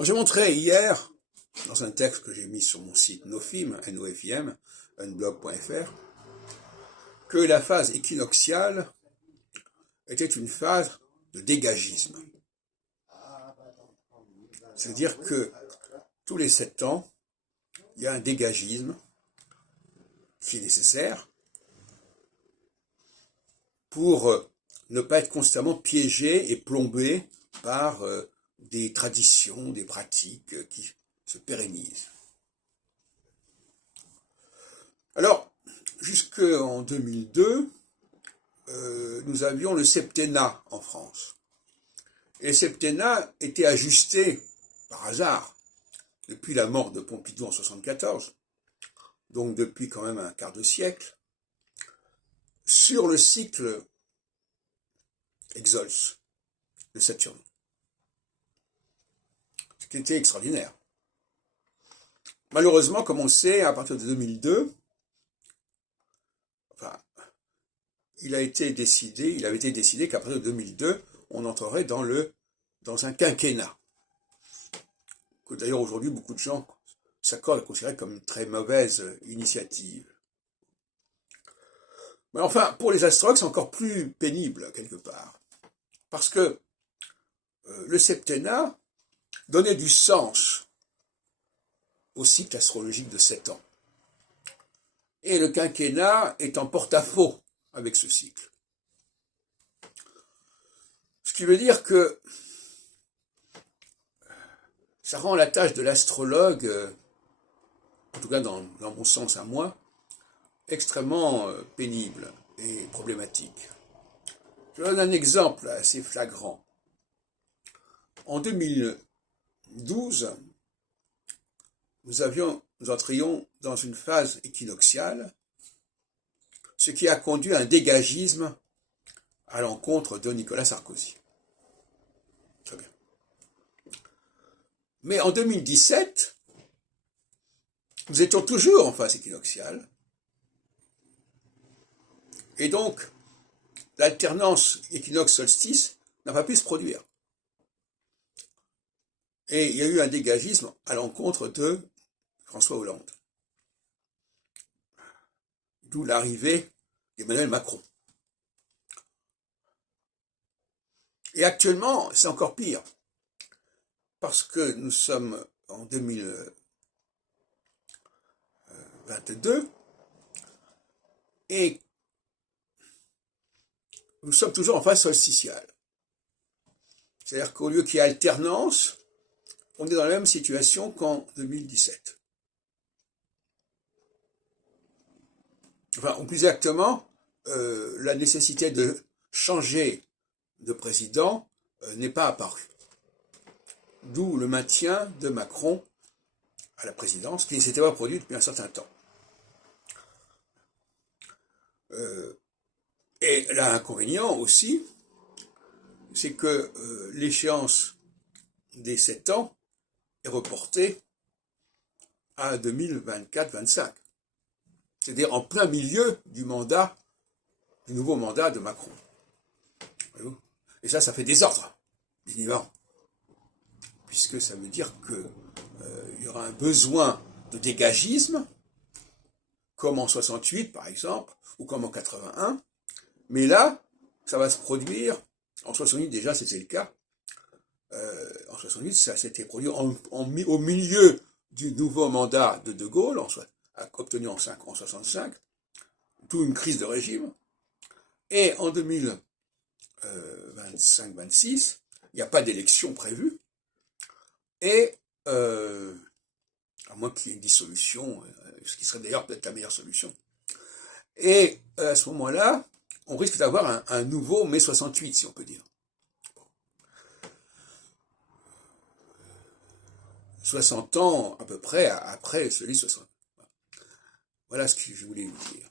J'ai montré hier, dans un texte que j'ai mis sur mon site Nofim, N-O-F-I-M, unblog.fr, que la phase équinoxiale était une phase de dégagisme. C'est-à-dire que tous les 7 ans, il y a un dégagisme qui est nécessaire pour ne pas être constamment piégé et plombé par des traditions, des pratiques qui se pérennisent. Alors, jusqu'en 2002, nous avions le septennat en France. Et le septennat était ajusté par hasard depuis la mort de Pompidou en 1974, donc depuis quand même un quart de siècle, sur le cycle Exols de Saturne. Ce qui était extraordinaire. Malheureusement, comme on le sait, à partir de 2002, il avait été décidé qu'à partir de 2002, on entrerait dans un quinquennat. Que d'ailleurs aujourd'hui, beaucoup de gens s'accordent à considérer comme une très mauvaise initiative. Mais enfin, pour les astrologues, c'est encore plus pénible, quelque part. Parce que le septennat donnait du sens au cycle astrologique de 7 ans. Et le quinquennat est en porte-à-faux avec ce cycle. Ce qui veut dire que ça rend la tâche de l'astrologue, en tout cas dans mon sens à moi, extrêmement pénible et problématique. Je donne un exemple assez flagrant. En 2012, nous entrions dans une phase équinoxiale, ce qui a conduit à un dégagisme à l'encontre de Nicolas Sarkozy. Très bien. Mais en 2017, nous étions toujours en phase équinoxiale, et donc l'alternance équinoxe-solstice n'a pas pu se produire. Et il y a eu un dégagisme à l'encontre de François Hollande. D'où l'arrivée d'Emmanuel Macron. Et actuellement, c'est encore pire. Parce que nous sommes en 2022 et nous sommes toujours en phase solsticiale. C'est-à-dire qu'au lieu qu'il y ait alternance, on est dans la même situation qu'en 2017. Enfin, ou plus exactement, la nécessité de changer de président n'est pas apparue. D'où le maintien de Macron à la présidence, qui ne s'était pas produit depuis un certain temps. Et l'inconvénient aussi, c'est que l'échéance des 7 ans est reportée à 2024-25. C'est-à-dire en plein milieu du nouveau mandat de Macron. Et ça fait désordre, bien évidemment. Puisque ça veut dire qu'il y aura un besoin de dégagisme, comme en 68 par exemple, ou comme en 81, mais là, ça va se produire, en 68 déjà c'était le cas, en 68 ça s'était produit au milieu du nouveau mandat de De Gaulle, obtenu en 65, d'où une crise de régime, et en 2025-26, il n'y a pas d'élection prévue, et à moins qu'il y ait une dissolution, ce qui serait d'ailleurs peut-être la meilleure solution. Et à ce moment-là, on risque d'avoir un nouveau mai 68, si on peut dire. 60 ans à peu près après celui 60. Voilà ce que je voulais vous dire.